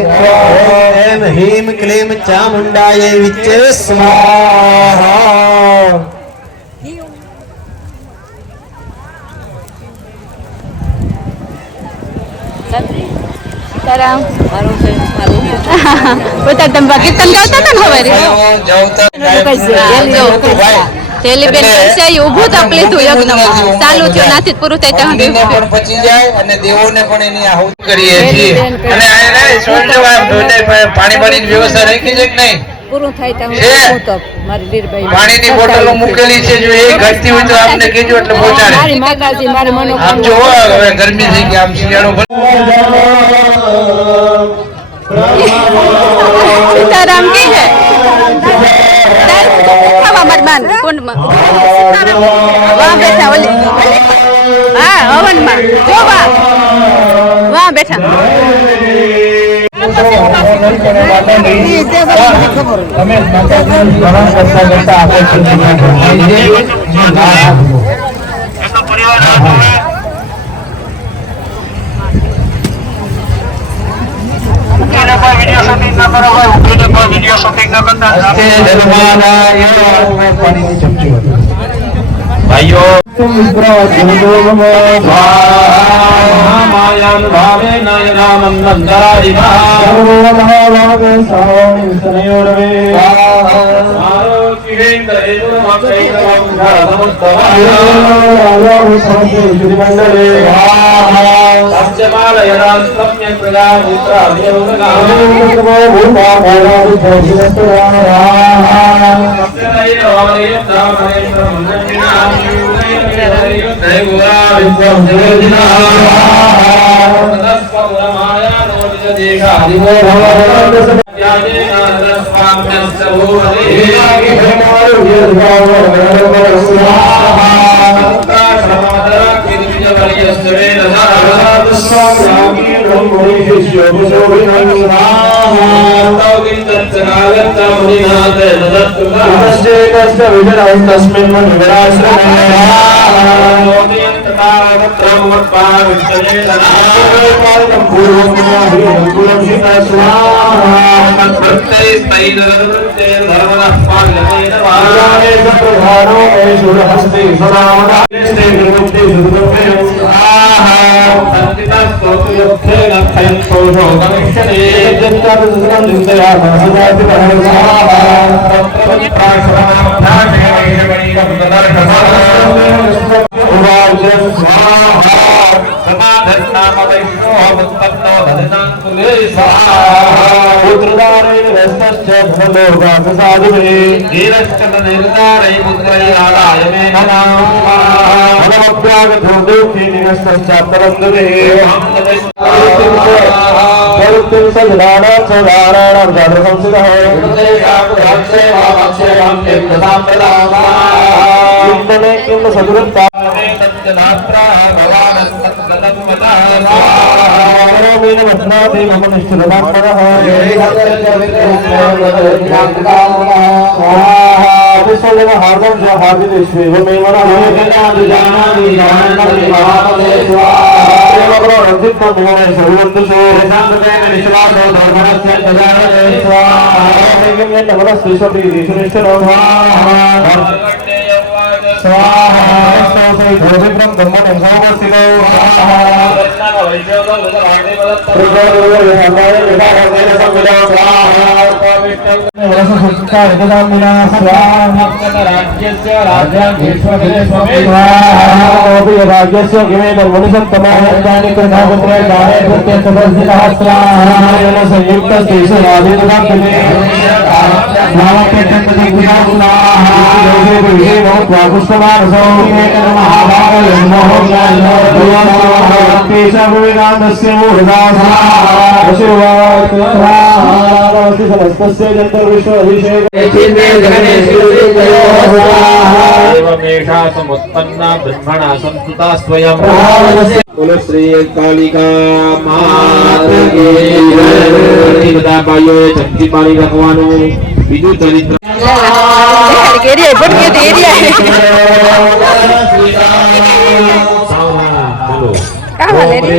ओम ह्रीं क्लीं चामुण्डायै विच्चे स्वाहा। सीताराम પોતા તમે કીર્તન ગાતા હતા ને હવે તેલી બેન છે એ ઊભું તપ લીધું યજ્ઞમાં ચાલુ થયું નાથી પૂરું થાય ત્યાં સુધી પણ પચી જાય અને દેવોને પણ એની આહુતિ કરીએ છીએ અને આને સોળજવા પાણી પાણીની વ્યવસ્થા રાખી છે કે નહીં પૂરું થાય ત્યાં તપ મારી વીરભાઈ પાણીની બોટલો મૂકેલી છે જો એ ઘટતી હોય તો આપને કહેજો એટલે પહોંચાડે મારી માતાજી મારી મનો આમ જો હવે ગરમી થઈ ગઈ આમ શિયાળો सीताराम की है खावा मत मान कुंड में वहाँ बैठा ओली हाँ हवन में जो वहाँ बैठा वीडियो शूटिंग न करो भाई उठने पर वीडियो शूटिंग न करता भाइयों तुम मायान भावे नयनामं नंदारि महाभावे सावं सनयोरवे ब्रह्मणा संस्कृता स्वयं बोलो श्री कालिका माता की बता पायो चंदी पानी रखवानो બીજું ચરિત્ર કેરી પણ કે એરિયા ચાલો કાવા લે રે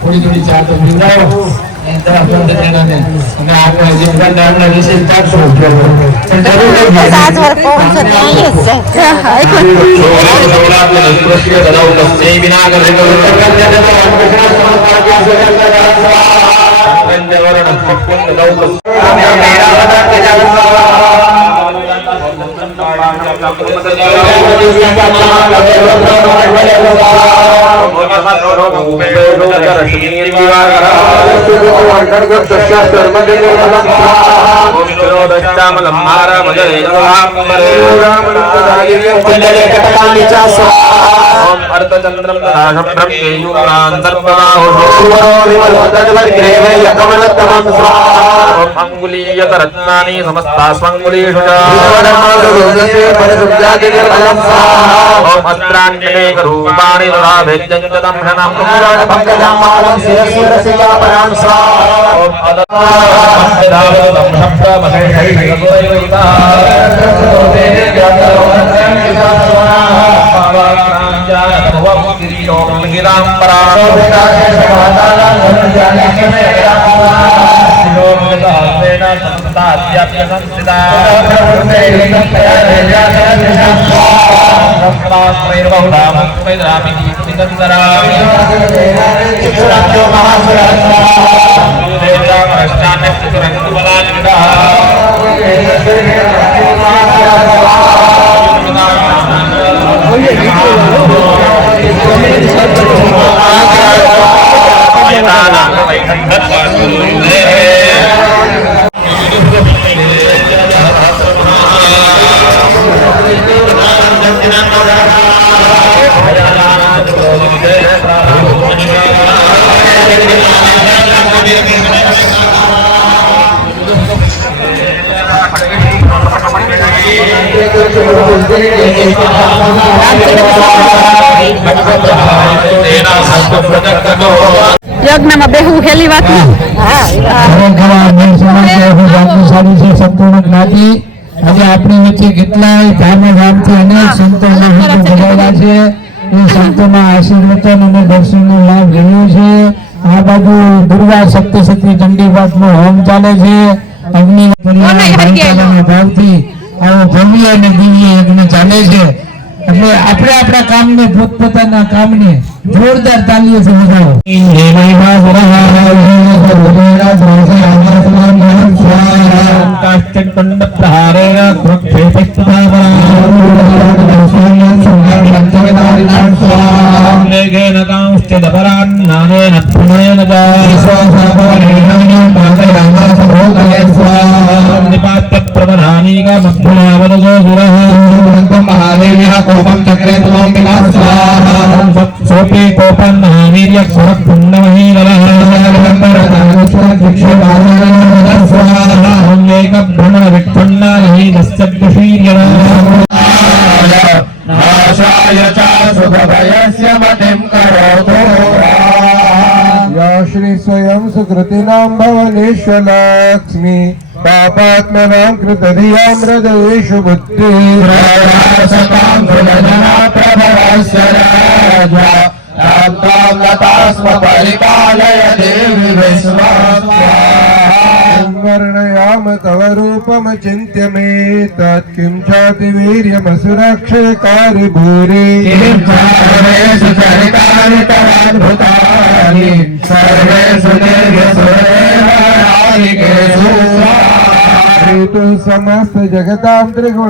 थोड़ी चार तो યજ્ઞમાં બેહવું હેલી વાત સંપૂર્ણ જ્ઞાતિ આજે આપણી વચ્ચે કેટલાય ધામથી અનેક સંતો જોડાયેલા છે એ સંતોના આશીર્વચન અને દર્શનનો લાભ રહ્યો છે. આ બાજુ દુર્ગા સપ્તશતી ચંડીપાઠનો હોમ ચાલે છે. અગ્નિ ભાવથી આવો ભવ્ય અને દિવ્ય યજ્ઞ ચાલે છે. એટલે આપણે આપણા કામને પોતપોતાના કામને જોરદાર તાલીઓથી વધાવો. नानेन महादेव्यः कोपं चक्रे त्वं विनाशः सोपि कोपं महावीर्य पुण्यमहीनः भ्रमण विक्षुण्णाहीनश्चक्षुषीर्यः नाशाय च सुखभयस्य मतिं करोतु या श्री स्वयं सुकृतिनां भवनेश्वलक्ष्मी पापात्मनां कृतधियां हृदयेषु बुद्धिर्सतां सुरजना प्रभवस्य राजा तां लतास्म परिपालय देवी वर्णयाम तव रूपमचिन्त्य मे तत् किं चाति वीर्यमसुरक्षयकारि भूरि सर्वेषु चरितानि तवाद्भुतानि सर्वेषु निर्व्यसुरेषु हेतु समस्त जगतां त्रिगुण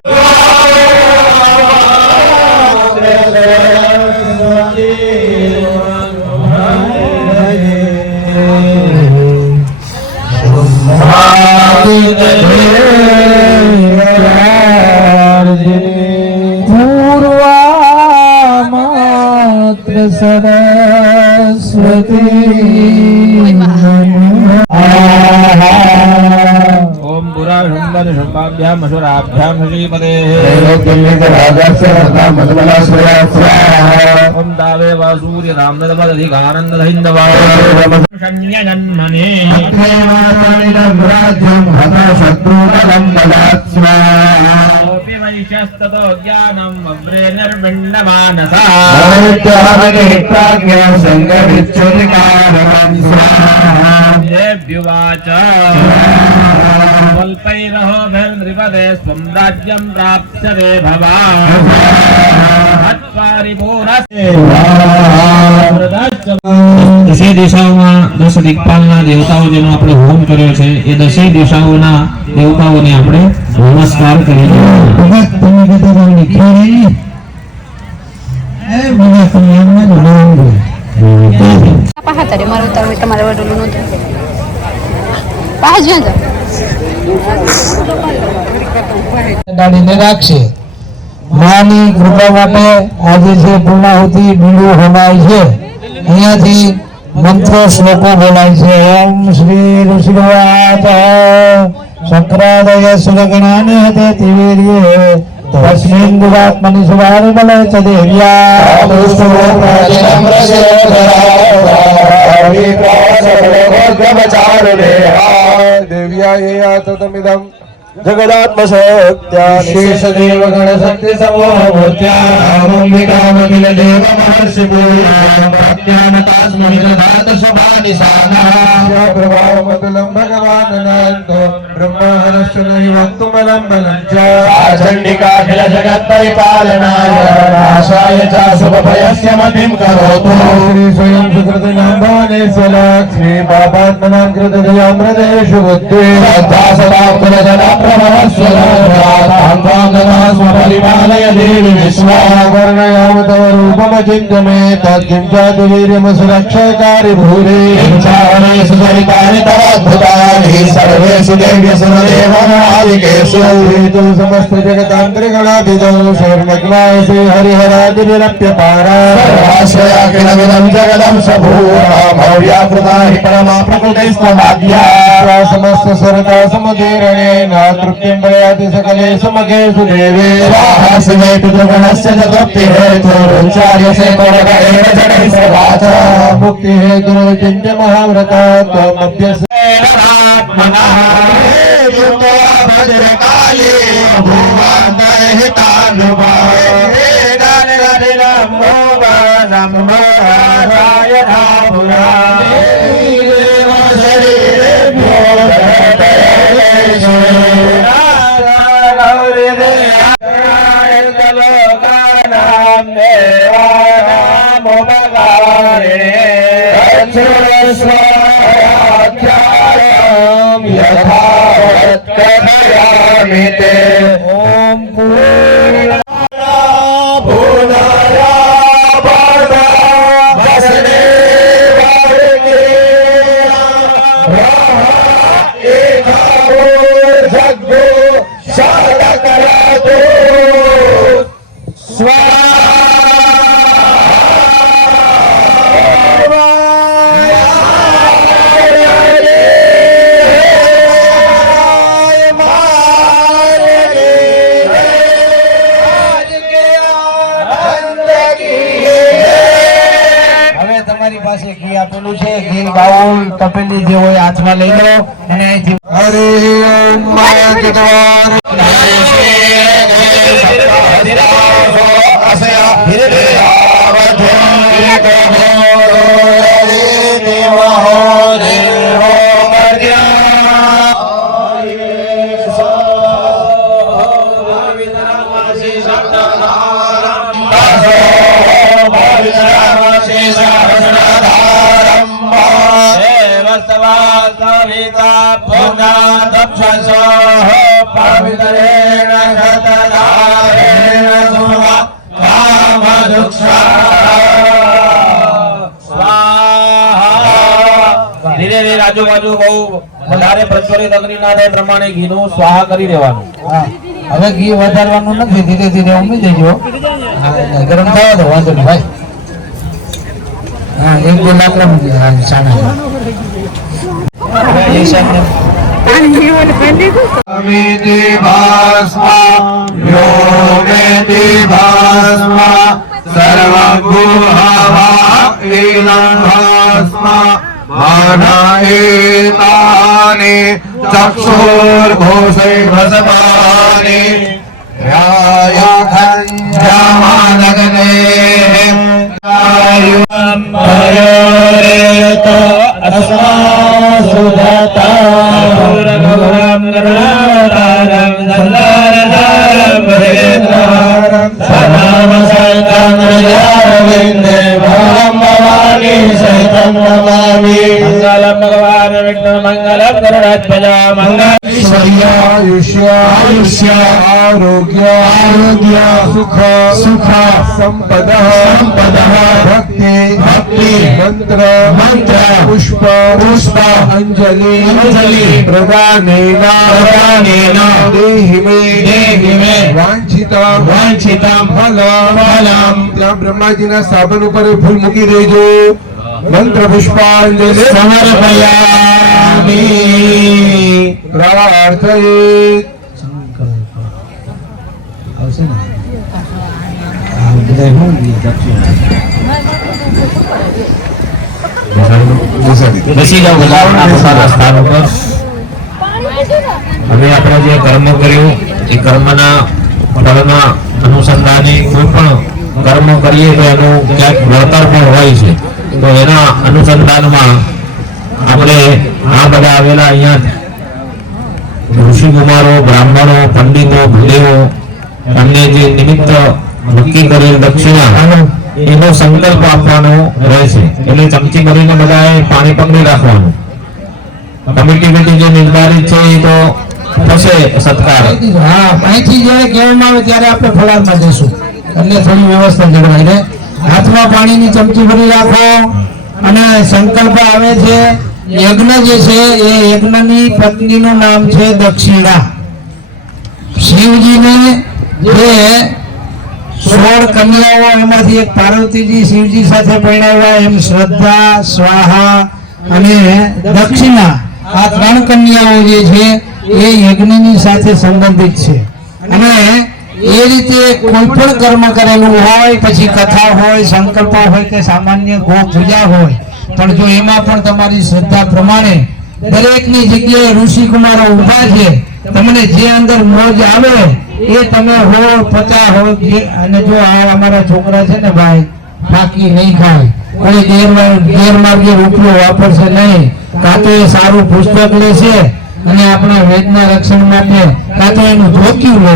पूर्वामात्र सरस्वती ओम बुरा शुंभर शुंभाभ्याम असुराभ्याम श्रीमते ओम दावे वासूर्य रामनदमदधिकानंद हिंदवा शन्यजन्मने ओपि वैश्यस्ततो ज्ञानं वव्रे निर्विण्णमानसा येभ्युवाच स्वल्पैरहोभिर्नृपदे स्वं राज्यं प्राप्स्यते भवान् દસે દિશાઓમાં 10 દિક્પાલના દેવતાઓ જેનો આપણે હોમ કર્યો છે એ 10 દિશાઓના દેવતાઓને આપણે નમસ્કાર કરીએ તમે કહેતા લીખી એ મને સંયમમાં જોડાવું પાહા મારું ઉતારવું તમારે વડોલું નહોતું પાહા જ્યાં જાવ દાડીને રાખશે માની કૃપા માટે આજે જે પૂર્ણાહુતિ બીડું હોમાય છે અહીંયાથી મંત્રો શ્લોકો બોલાય છે ઓમ શ્રી ઋષિવાચ શક્રાદય સુરગણાને હતે તિવીર્યે તસ્મિન ગુરાત્મનિ સુવારે બલે ચ देव्या तमिदं जगदात्मशक्त्या शेषदेव गणशक्ति समूहमूर्त्या अम्बिकामखिल देव महर्षि प्रज्ञानतास्महि दधात शुभानिशाना प्रभावमतुलं भगवान् अनन्तो ब्रह्महरश्च नैवन्तुमलं बलं च चण्डिकाखिल जगत्परिपालनाय नाशाय च शुभभयस्य मतिं करोतु श्री स्वयं सुकृतिनां भवनेश्वलक्ष्मी पापात्मनां कृतधियां हृदयेषु बुद्धि श्रद्धा सदा कुलजना परिपालय देवी विश्वावर्णयाम तव रूपमचिन्त्य मे तत् किं चाति वीर्यमसुरक्षयकारि भूरि चारणेषु चरितानि तवाद्भुतानि सर्वेषु देव्यसुरदेवादिकेषु हेतु समस्त जगतां त्रिगुणातीतं शर्मग्नायसे हरिहरादिरप्यपारा सर्वाश्रयाखिलमिदं जगदं सभूरमव्याकृता हि परमा प्रकृतिस्तमाद्या समस्त सरता समुदीरणे नातृप्तिं प्रयाति सकलेषु मखेषु देवे स्वाहा शिवे पितृगणस्य च तृप्तिहेतुरुच्चार्यसे परगणेन जडैः सवाच मुक्तिहेतुर्विचिन्त्य महाव्रता त्वमभ्यसे भद्रकाली कथयामि ते ओम भूनाया पादा वसने वारिके राहा एकाओ जग्गो આપેલું છે ગીલ બાઉલ તપેલી જે હોય હાથમાં લઈ લો અને અહીંથી હરે ઓમ માતવાર ધીરે ધીરે આજુબાજુ બહુ વધારે પ્રજ્વલિત અગ્નિ ના થાય પ્રમાણે ઘીનું સ્વાહા કરી દેવાનું. હા, હવે ઘી વધારવાનું નથી, ધીરે ધીરે ઉમી દેજો. હા, ગરમ થવા દો, વાંધો નહીં ભાઈ. હા, એક બે લાકડા મૂકી દે. હા, સાના અમિતિ ભાસ્મા યોગેતિ ભાસ્મા સર્વગુહવા ઇલં ભાસ્મા માનએતાને ચક્ષુર્ઘોષે ભસ્માને ધ્યાયખંજામાનગને આયુમ ભયોરેત અસ્મા સુધતા ગૌરમ ગરુડાધારમ સંદારધારમ ભરેન્દ્રહારમ સદામ સંકંદયારવિંદે ભવમ ભવાની સહિતમ નમામિ મંગલમ ભગવાન વિષ્ણુ મંગલમ ગરુડાધ્વજા મંગલ આયુષ્ય આરોગ્ય સુખ સંપદ ભક્તિ મંત્ર પુષ્પ અંજલિ પ્રદાનેન દેહિ મે વાંછિતમ ફલમ ત્યાં બ્રહ્માજીના સાબન ઉપર ફૂલ મૂકી દેજો. મંત્ર પુષ્પાંજલિ સમર્પયામિ પ્રાર્થયે બેસી જાઓ બધા પોતાના સ્થાન ઉપર. હવે આપણે જે કર્મ કર્યું એ કર્મના ફળના અનુસંધાને કોઈ પણ કર્મ કરીએ તો એનું ક્યાંક વળતર પણ હોય છે. તો એના અનુસંધાનમાં આપણે આ બધા આવેલા અહીંયા ઋષિકુમારો, બ્રાહ્મણો, પંડિતો, ભૂદેવો એમને જે નિમિત્ત નક્કી કરેલ દક્ષિણા એનો સંકલ્પ આપવાનો રહેશે. એટલે ચમચી ભરીને બધાએ પાણી પકડી રાખવાનું. કમિટી જે નિર્ધારિત છે એ તો થશે સત્કાર. હા, અહીંથી જયારે કહેવામાં આવે ત્યારે આપણે ફળારમાં જઈશું એટલે થોડી વ્યવસ્થા જળવાઈ રહે. હાથમાં પાણીની ચમચી ભરી રાખો અને સંકલ્પ આવે છે. યજ્ઞ જે છે એ યજ્ઞની પત્નીનું નામ છે દક્ષિણા. શિવજીને જે 16 કન્યાઓ એમાંથી એક પાર્વતીજી શિવજી સાથે પરણાવ્યા એમ શ્રદ્ધા, સ્વાહા અને દક્ષિણા આ 3 કન્યાઓ જે છે એ યજ્ઞની સાથે સંબંધિત છે. અને એ રીતે કોઈ પણ કર્મ કરેલું હોય, પછી કથા હોય, સંકલ્પ હોય કે સામાન્ય ગો પૂજા હોય, પણ જો એમાં પણ તમારી શ્રદ્ધા પ્રમાણે દરેકની જગ્યાએ ઋષિકુમારો ઊભા છે, તમને જે અંદર મોજ આવે એ તમે હો 50 હો. અને જો આ અમારા છોકરા છે ને ભાઈ, ફાકી નહીં ખાય, કોઈ ગેરમાર્ગે રૂપિયો વાપરશે નહીં, કાં તો એ સારું પુસ્તક લેશે અને આપણા વેદના રક્ષણ માટે કાં તો એનું ધોતિયું લે,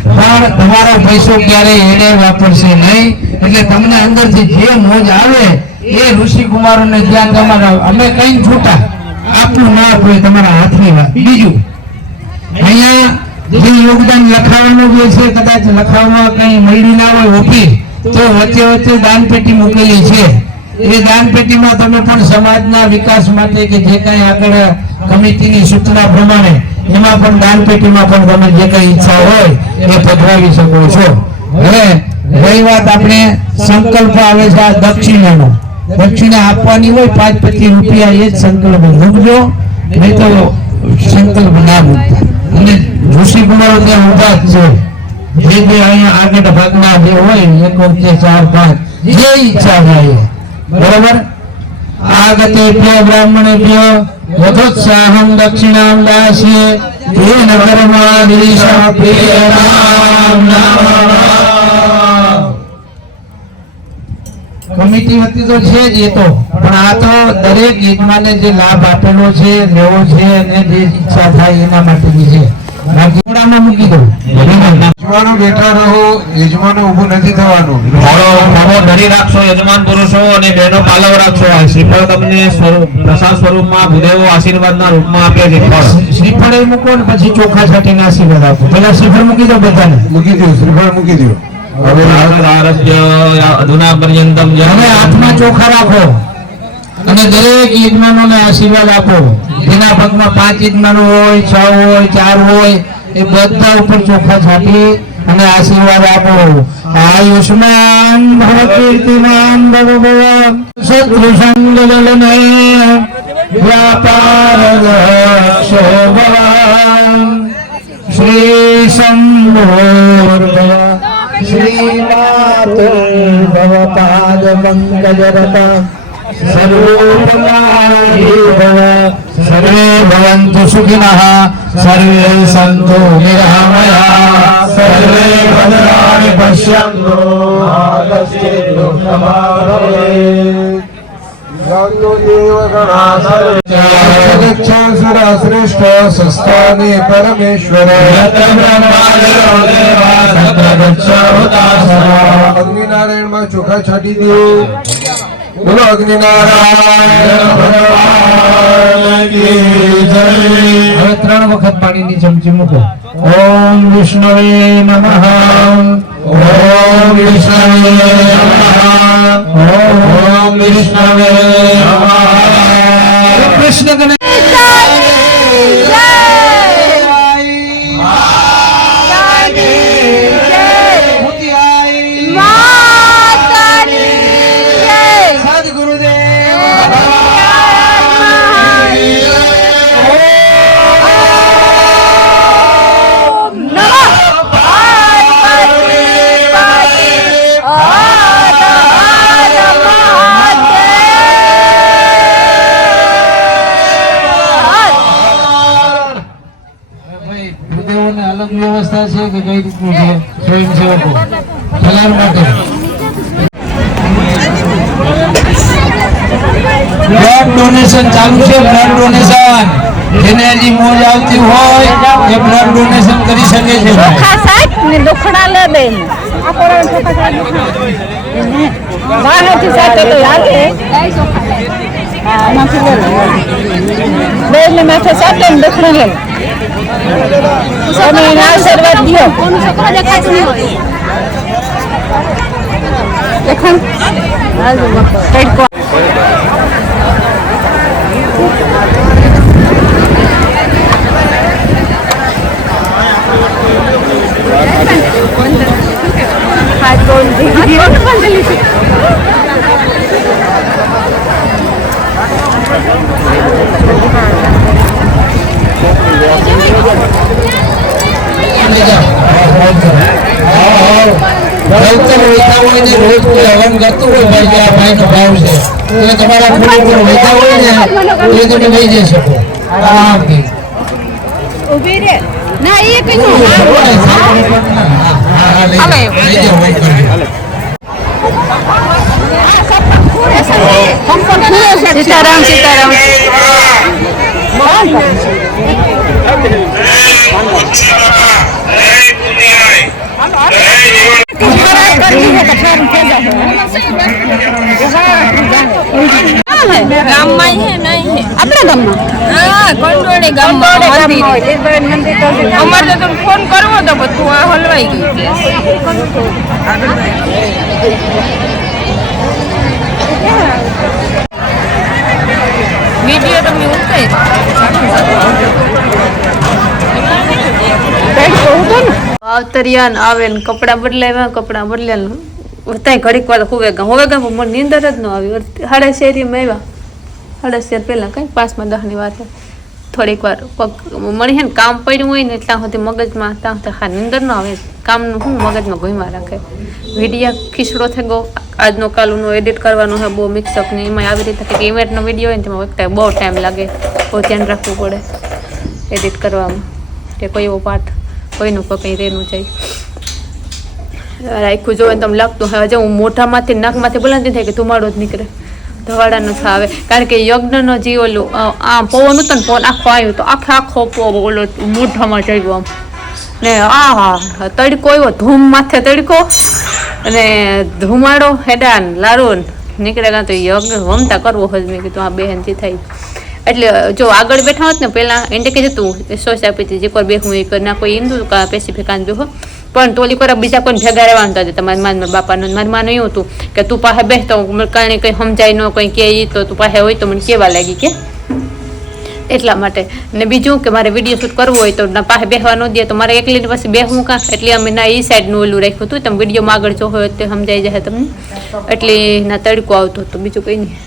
પણ તમારો પૈસો ક્યારેય એને વાપરશે નહીં. એટલે તમને અંદરથી જે મોજ આવે એ ઋષિકુમારોને ધ્યાન તમારા અમે કઈ છૂટા આપણું ના હોય તમારા હાથની વાત. બીજું અહીંયા જે યોગદાન લખાવાનું જે છે, કદાચ લખાવવામાં કઈ મળી ના હોય ઓપી, તો વચ્ચે વચ્ચે દાન પેટી મૂકેલી છે. એ દાન પેટીમાં તમે પણ સમાજના વિકાસ માટે કે જે કઈ આગળ કમિટીની સૂચના પ્રમાણે એમાં પણ દાન પેટીમાં પણ તમે જે કઈ ઈચ્છા હોય એ પધરાવી શકો છો. હવે રહી વાત આપણે સંકલ્પ આવે છે આ દક્ષિણાનો. દક્ષિણા આપવાની હોય 5-25 રૂપિયા, એ જ સંકલ્પ મૂકજો, નહીં તો સંકલ્પ ના મૂકતા. અને ઋષિકુમારો ત્યાં ઉભા જ છે, જે અહીંયા આગળ ભાગના જે હોય 1 2 4 5 જે ઈચ્છા થાય બરોબર. આગતેભ્ય બ્રાહ્મણેભ્ય યથોત્સાહં દક્ષિણાં દાસ્યે તેન કર્માદિશા પ્રિયનામ નમઃ. કમિટી વતી તો છે જ એ તો, પણ આ તો દરેક યજમાને જે લાભ આપેલો છે લેવો છે અને જે ઈચ્છા થાય એના માટેની છે. બાકી ઘોડામાં મૂકી દો. યજમાનો બેઠા રહો, યજમાનો ઊભું નથી થવાનું. ઘણો ધરી રાખશો યજમાન પુરુષો અને બહેનો પાલવ રાખશો. આ શ્રીફળ તમને પ્રસાદ સ્વરૂપમાં ભૂદેવો આશીર્વાદના રૂપમાં આપે છે. શ્રીફળ એ મૂકો ને પછી ચોખા છાંટીને આશીર્વાદ આપો. પેલા શ્રીફળ મૂકી દો બધાને. મૂકી દો, શ્રીફળ મૂકી દો. હવે અધુના પર્યંતમ હવે હાથમાં ચોખા રાખો અને દરેક યજમાનોને આશીર્વાદ આપો. જેના પગમાં 5 યજમાનો હોય, 6 હોય, 4 હોય, એ બધા ઉપર ચોખા છાંટી અને આશીર્વાદ આપો. આયુષ્માન ભવ કીર્તિમાન ભવ ભવ શત્રુ સંગલને વ્યાપાર શોભવાન શ્રી શંભોર્ભવ શ્રીમાતુર્ભવ પાદ પંકજરત સર્વોપકારી ભવ. સર્વે ભવन्तु સુખિનઃ, સર્વે સन्तु નિરામયા, સર્વે ભદ્રાણિ પશ્યन्तુ મા કશ્ચિत् દુઃખં मा ભવેत्. શ્રેષ્ઠ સંસ્થાને પરમેશ્વર અગ્નિનારાયણ માં ચોખા છાટી દો. બોલો અગ્નિનારાયણ ભગવાન કી જય. હવે 3 વખત પાણીની ચમચી મૂકો. ઓમ વિષ્ણવે નમઃ, ઓમ વિષ્ણવે નમઃ, ઓમ વિષ્ણવે નમઃ. કૃષ્ણ ગણ વ્યવસ્થા છે કે કઈ રીતનું છે? સ્વયંસેવકો ફલાર માટે બ્લડ ડોનેશન ચાલુ છે. બ્લડ ડોનેશન જેને હજી મોજ આવતી હોય એ બ્લડ ડોનેશન કરી શકે છે. ચોખા સાહેબ ને દુખડા લે દે બહારથી સાથે તો હાલે. આમાંથી લે બે ને માથે સાથે ને દુખડા લે. તમે એના આશીર્વાદ દો. કોનો છોકરો દેખાતું નહીં હોય દેખાણ હાલો પેટકો હાથ બોલ દી બંધલી છે. રોજ કોઈ હવન કરતું હોય ભાઈ કે આ ભાઈ નો ભાવ છે તો તમારા પૂરેપૂરો વૈતા હોય ને એ તમે લઈ જઈ શકો. આરામથી ઉભી રે ના એ કઈ સીતારામ સીતારામ. ગામમાં હે નહીં હે આપણા ગામમાં હા કંડોળી ગામમાં મંદિર અમારે તો ફોન કરવો તો બધું આ હલવાઈ ગયું વિડિયો તમે ઉતારી આવતરિયાન આવે ને કપડાં બદલ્યા ત્યાં ઘડીક વાર હોવે ગામ મને નીંદર જ ન આવી. 7:30 આવ્યા 7:30 પહેલાં કંઈ 5-10ની વાત થોડીક વાર પગ મળી છે ને કામ પડ્યું હોય ને ત્યાં સુધી મગજમાં ત્યાં સુધી નીંદર ન આવે. કામનું શું મગજમાં ઘૂમા રાખે. વિડિયા ખીચડો થઈ ગયો આજનો કાલનું એડિટ કરવાનું છે બહુ મિક્સઅપ ને એમાં આવી રીતે કંઈક ઇવેન્ટનો વિડીયો હોય ને તેમાં વખતે બહુ ટાઈમ લાગે, બહુ ધ્યાન રાખવું પડે એડિટ કરવામાં કે કોઈ એવો પાઠ કોઈનું કંઈ રહેનું જાય રાખ્યું જોવે તમને લાગતું હવે જે હું મોઢામાંથી નાકમાંથી બોલાતી થાય કે ધુમાડો જ નીકળે, ધવાડાનું આવે. કારણ કે યજ્ઞનો જે ઓલું આમ પવન હતું ને પવન આખો આવ્યું તો આખો ઓલો મોઢામાં ચડ્યો આમ ને હા તડકો આવ્યો ધૂમ માથે તડકો અને ધુમાડો હેડાન લારું નીકળેલા તો યજ્ઞ વમતા કરવો હોય મેં કીધું આ બહેન જે થાય. એટલે જો આગળ બેઠા હોત ને પહેલાં એને કે જતું સોચ આપી હતી જે કોઈ બેહું એ કરી ના કોઈ હિન્દુ કા પેસિફિક આન બેહો પણ તોલી કોઈ બીજા કોઈને ભેગા રહેવાનું હતા તમારી માન બાપાનું મારી માનું એવું હતું કે તું પાસે બેસતો કારણે કંઈ સમજાય ન કંઈ કે તો તું પાસે હોય તો મને કેવા લાગી કે એટલા માટે. ને બીજું કે મારે વિડીયો શૂટ કરવો હોય તો પાસે બેસવા ન દે તો મારે એકલીને પછી બેસવું કાં એટલે અમે ના એ સાઈડનું ઓલું રાખ્યું હતું તમે વિડીયોમાં આગળ જો હોય તે સમજાઈ જાય તમને એટલે ના તડકો આવતો હતો બીજું કંઈ નહીં.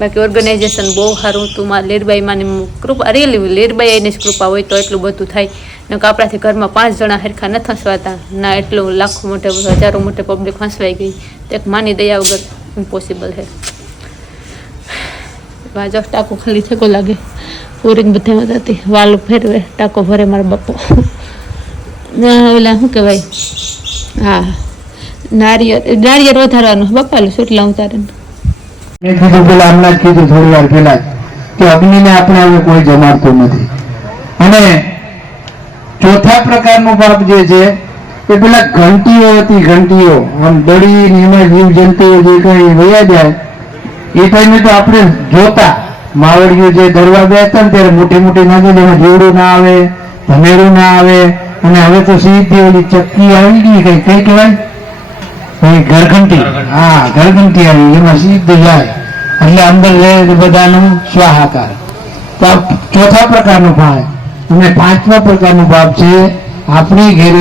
બાકી ઓર્ગેનાઇઝેશન બહુ સારું હતું મારા લીરબાઈમાંની કૃપા રિયલી લીરબાઈ એની જ કૃપા હોય તો એટલું બધું થાય ને કે આપણાથી ઘરમાં 5 જણા હરખા ન હસવાતા ના એટલું લાખો મોટે હજારો મોટે પબ્લિક હસવાઈ ગઈ તો એક માની દયા વગર ઇમ્પોસિબલ છે. જો ટાંકો ખાલી થકો લાગે પૂરી બધામાં જતી વાલ ફેરવે ટાંકો ભરે મારા બાપો ઓલા શું કહેવાય હા નારિયેળ વધારવાનું બાપાલું સુટલા ઉતારે મેં કીધું પેલા હમણાં જ કીધું થોડી વાર પહેલા કે અગ્નિને આપણે હવે કોઈ જમાડતું નથી. અને ચોથા પ્રકારનું પાપ જે છે એ પેલા ઘંટીઓ હતી, ઘંટીઓ આમ દડી એમાં જીવ જંતુઓ જે કઈ વયા જાય એ ટાઈમે તો આપણે જોતા માવડિયું જે દરવા બેસતા ને ત્યારે મોટી મોટી નાખી એમાં જીવડું ના આવે, ધમેરું ના આવે. અને હવે તો સીધી ઓલી ચક્કી આવી ગઈ કઈ કહેવાય ઘરઘંટી, હા ઘરઘંટી આવી એમાં સીધું જાય એટલે અંદર રહે બધાનું સ્વાહાકાર. તો ચોથા પ્રકારનું પાપ. અને પાંચમા પ્રકારનું પાપ છે આપણી ઘેર